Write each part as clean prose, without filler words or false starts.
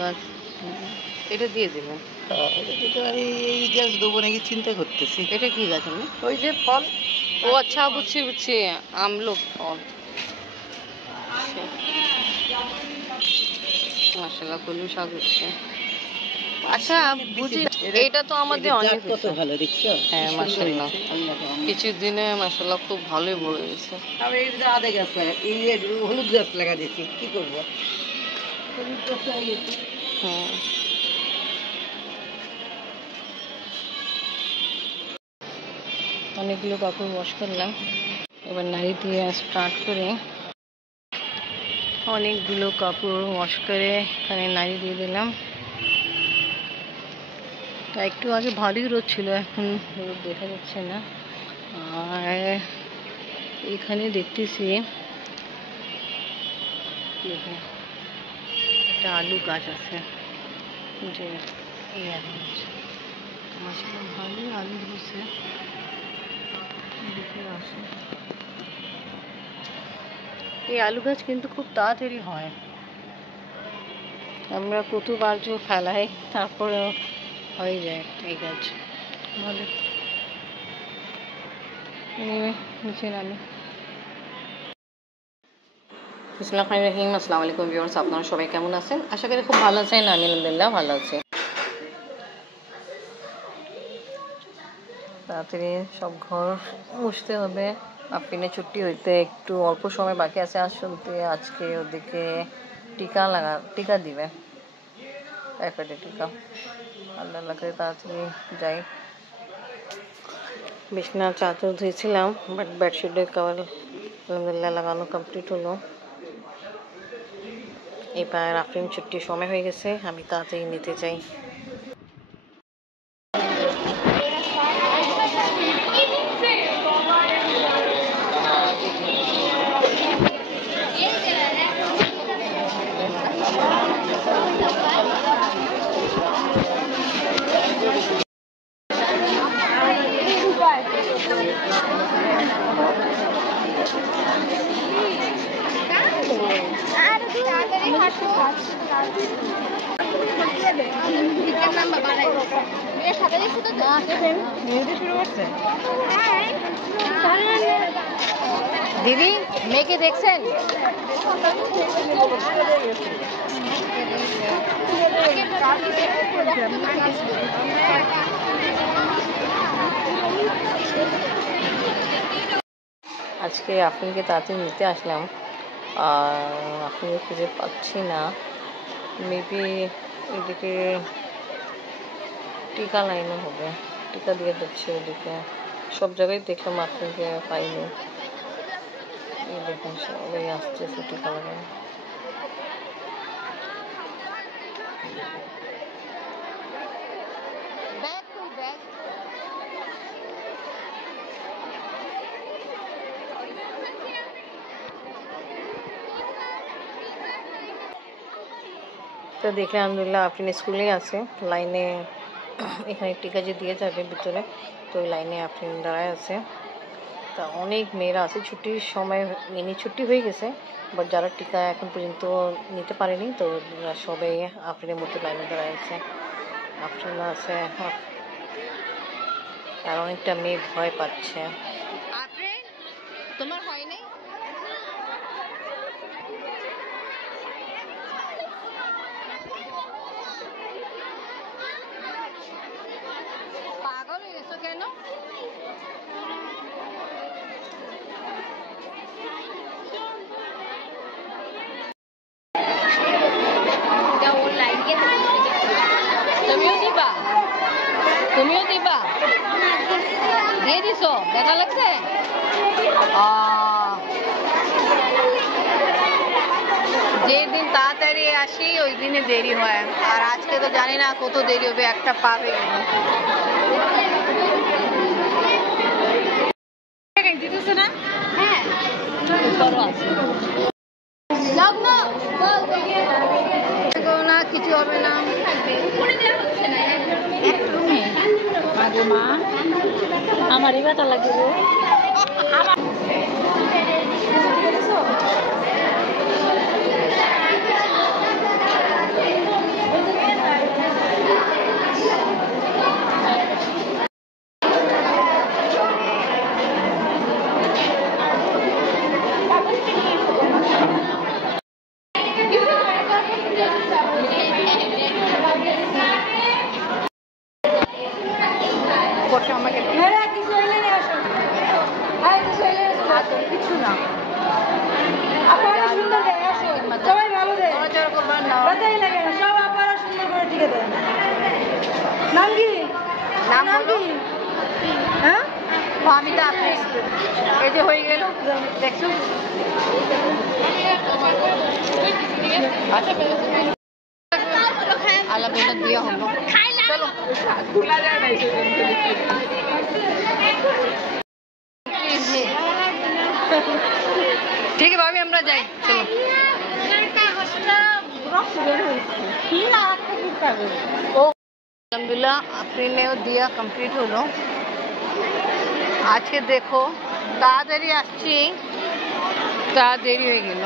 গাছ এটা দিয়ে দেবেন। আমি এই গাছ দেবো নাকি চিন্তা করতেছি। এটা কি গাছ? আমি ওই যে ফল। ও আচ্ছা, বুঝছি বুঝছি, আমলক ফল। মাশাআল্লাহ কলমি শাক হচ্ছে। আচ্ছা বুঝি, এটা তো আমাদের অনেক কত ভালো দেখছো। হ্যাঁ মাশাআল্লাহ, কিছু দিনে মাশাআল্লাহ খুব ভালোই বড় হয়েছে। আমি এই যে আদা গাছ লাগা, এই হলুদ গাছ লাগা দিয়েছি, কি করবো, হলুদ গাছ লাগিয়েছি। হ্যাঁ অনেকগুলো কাপড় ওয়াশ করলাম, এবার নাড়ি দিয়ে স্টার্ট করে অনেকগুলো কাপড় ওয়াশ করে এখানে নাড়ি দিয়ে দিলাম। তা একটু আগে ভালোই রোদ ছিল, এখন রোদ দেখা যাচ্ছে না। আর এখানে দেখতেছি একটা আলু গাছ আছে, যে এই আলু গাছ মাশাআল্লাহ ভালোই আলু ধরছে। এই আলু গাছ কিন্তু খুব তাড়াতাড়ি হয়, আমরা কতবার যে ফেলাই তারপরে হয়ে যায় এই গাছ ভালো। নিচে নামি। বিসমিল্লাহির রহমানির রহিম। আসসালামু আলাইকুম ভিউয়ার্স, আপনারা সবাই কেমন আছেন? আশা করি খুব ভালো আছেন। আমি আলহামদুলিল্লাহ ভালো আছি। তাড়াতাড়ি সব ঘর মুছতে হবে। আফরিনের ছুটি হইতে একটু অল্প সময় বাকি আছে। আসলে আজকে ওদিকে টিকা দিবে, টাইফয়েডের টিকা। আল্লাহ করে তাড়াতাড়ি যাই। বিছানার চাদর ধুয়েছিলাম, বাট বেডশিটের কভার আলহামদুলিল্লাহ লাগানো কমপ্লিট হলো। এবার আফরিন ছুটির সময় হয়ে গেছে, আমি তাড়াতাড়ি নিতে চাই। দিদি মেয়েকে দেখছেন? আজকে আপনাকে তাড়াতাড়ি নিতে আসলাম, আর আপনাকে খুঁজে পাচ্ছি না। মেবি এদিকে টিকা লাইনে হবে, টিকা দিয়ে যাচ্ছে ওদিকে। সব জায়গায় দেখলাম, আপনাকে পাইনি। এই দেখুন সবাই আসতেছে টিকা লাগানো। তো দেখলে আলহামদুলিল্লাহ আফরিন স্কুলে আছে, লাইনে এখানে টিকা যে দিয়ে যাবে ভিতরে, তো ওই লাইনে আফরিন দাঁড়ায় আছে। তা অনেক মেয়েরা আছে, ছুটির সময় মিনি ছুটি হয়ে গেছে, বাট যারা টিকা এখন পর্যন্ত নিতে পারেনি, তো সবাই আফরিনের মধ্যে লাইনে দাঁড়ায় আছে। আফরিন আছে, আর অনেকটা মেয়ে ভয় পাচ্ছে। তোমার হয় নাই? পাগল হয়ে গেছো কেন? তুমিও দিবা? দিয়ে দিছো? দেখা লাগছে? যেদিন তাড়াতাড়ি আসি ওই দিনে দেরি হয়, আর আজকে তো জানি না কত দেরি হবে, একটা পাবে দিতেছে না। হ্যাঁ না, কিছু হবে না। মা আমার এই ব্যথা লাগে গো। কিছু না আপনারা সুন্দর দেয়, আসো। সবাই ভালো দেয়। ব্যথাই লাগে না, সব আপনারা সুন্দর করে ঠিক দেয়। নাম কি? নাম নাম বলো। কি? হ্যাঁ? আমি তো আপনি এই যে হয়ে গেল দেখছো আলা বেটা দিয়া হলো চলো ঠিক আছে ভাবি আমরা যাই চলো আলহামদুলিল্লাহ আফরিনেও দিয়া কমপ্লিট হলো আজকে দেখো তাড়াতাড়ি আসছি তাড়াতাড়ি হয়ে গেল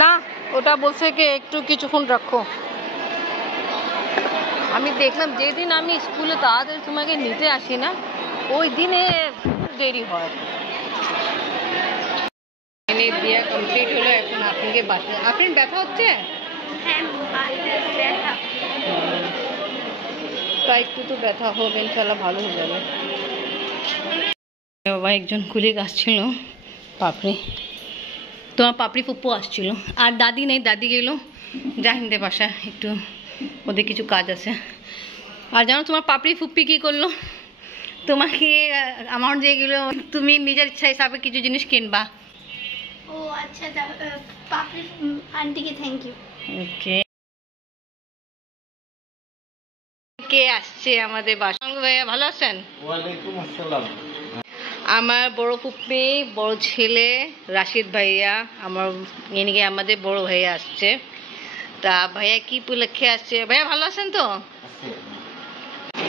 না ওটা বলছে কি একটু কিছুক্ষণ রাখো আমি দেখলাম যেদিন আমি স্কুলে তাড়াতাড়ি তোমাকে নিতে আসি না ওই দিনে দেরি হয় দিয়া কমপ্লিট হলো এখন আপনাকে বাসা আপনার ব্যথা হচ্ছে তা একটু তো ব্যথা হবে ইনশাল্লাহ ভালো হয়ে যাবে বাবা একজন কুলিগ আসছিল পাপড়ি তোমার পাপড়ি ফুপ্পু আসছিল আর দাদি নেই দাদি গেল জাহিনদের বাসা একটু ওদের কিছু কাজ আছে আর জানো তোমার পাপড়ি ফুপ্পি কি করলো তোমাকে অ্যামাউন্ট দিয়ে গেলো তুমি নিজের ইচ্ছা হিসাবে কিছু জিনিস কিনবা ও আচ্ছা পাপড়ি আন্টিকে থ্যাংক ইউ ওকে কে আসছে আমাদের বাসা ভাইয়া ভালো আছেন ওয়ালাইকুম আসসালাম আমার বড় ফুপ্পি বড় ছেলে রাশিদ ভাইয়া আমার এদিকে আমাদের বড় ভাইয়া আসছে তা ভাইয়া কি উপলক্ষে আসছে ভাইয়া ভালো আছেন তো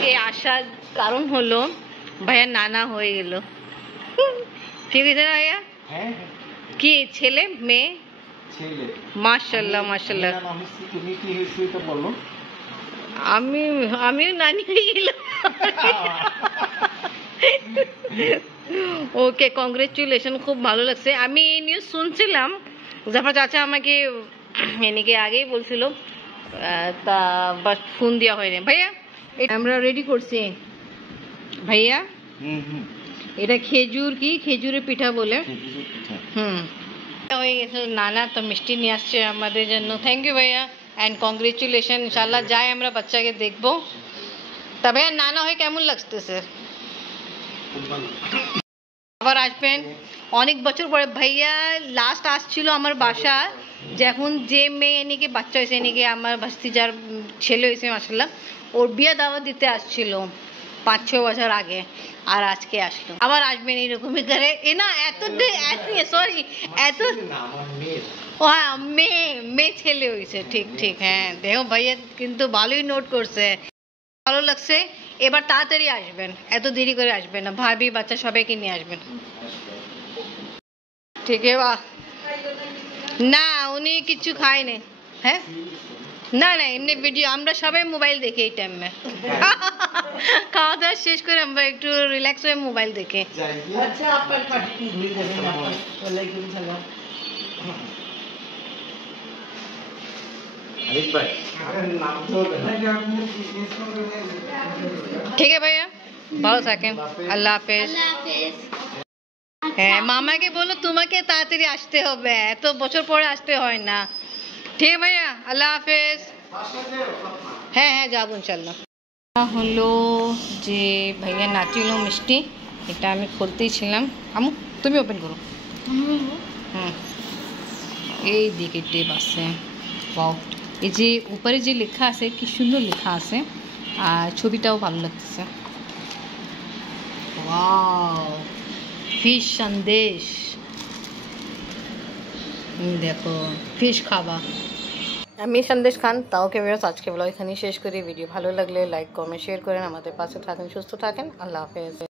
এই আসার কারণ হলো ভাইয়া নানা হয়ে গেল ঠিক আছে না ভাইয়া হ্যাঁ কি ছেলে মেয়ে ছেলে মাশাআল্লাহ মাশাআল্লাহ তুমি কি হয়েছে এটা বলো আমিও নানি হয়ে গেলাম ওকে কংগ্রেচুলেশন খুব ভালো লাগছে আমি এই নিউজ শুনছিলাম জাফর চাচা আমাকে এনেকে আগেই বলছিল তা বাট ফোন দেওয়া হয়নি ভাইয়া আমরা রেডি করছি ভাইয়া এটা খেজুর কি খেজুরের পিঠা বলে হয়ে গেছে নানা তো মিষ্টি নিয়ে আসছে আমাদের জন্য থ্যাংক ইউ ভাইয়া অ্যান্ড কংগ্রেচুলেশন ইনশাল্লাহ যাই আমরা বাচ্চাকে দেখবো তা ভাইয়া নানা হয়ে কেমন লাগতেছে আবার আসবেন অনেক বছর পরে ভাইয়া লাস্ট আসছিল আমার বাসা যখন যে মেয়ে এনেকে বাচ্চা হয়েছে এনেকে আমার বাস্তি যার ছেলে হয়েছে মাসাল্লাহ ওর বিয়ে দাওয়াত দিতে আসছিল 5-6 বছর আগে আর আজকে আসলো আবার আসবেন এরকমই করে এ না এত সরি এত ও হ্যাঁ মেয়ে ছেলে হয়েছে ঠিক ঠিক হ্যাঁ দেখো ভাইয়া কিন্তু ভালোই নোট করছে ভালো লাগছে এবার তাড়াতাড়ি আসবেন এত দেরি করে আসবেন না ভাবি বাচ্চা সবাইকে নিয়ে আসবেন ঠিক আছে না উনি কিছু খায়নি হ্যাঁ না না এমনি ভিডিও আমরা সবাই মোবাইল দেখি এই টাইমে খাওয়া দাওয়া শেষ করে আমরা একটু রিল্যাক্স হয়ে মোবাইল দেখি আচ্ছা আপনার পার্টি ভুলে যাবেন ওয়ালাইকুম সালাম ঠিক আছে ভাইয়া ভালো থাকেন আল্লাহ হাফেজ হ্যাঁ মামাকে বলো তোমাকে তাড়াতাড়ি আসতে হবে এত বছর পরে আসতে হয় না ঠিক আছে ভাইয়া আল্লাহ হাফেজ হ্যাঁ হ্যাঁ যাবো ইনশাল্লাহ হলো যে ভাইয়া নাচিল মিষ্টি এটা আমি খুলতেই ছিলাম আমু তুমি ওপেন করো হুম এই দিকে টেপ আছে বাও এই যে উপরে যে লেখা আছে কি সুন্দর লেখা আছে আর ছবিটাও ভালো লাগতেছে ওয়াও ফিশ সন্দেশ দেখো ফিশ খাবা আমি সন্দেশ খান তাও ক্যামেরা আজকে ব্লগ এখানেই শেষ করি ভিডিও ভালো লাগলে লাইক কমেন্ট শেয়ার করেন আমাদের পাশে থাকেন সুস্থ থাকেন আল্লাহ হাফেজ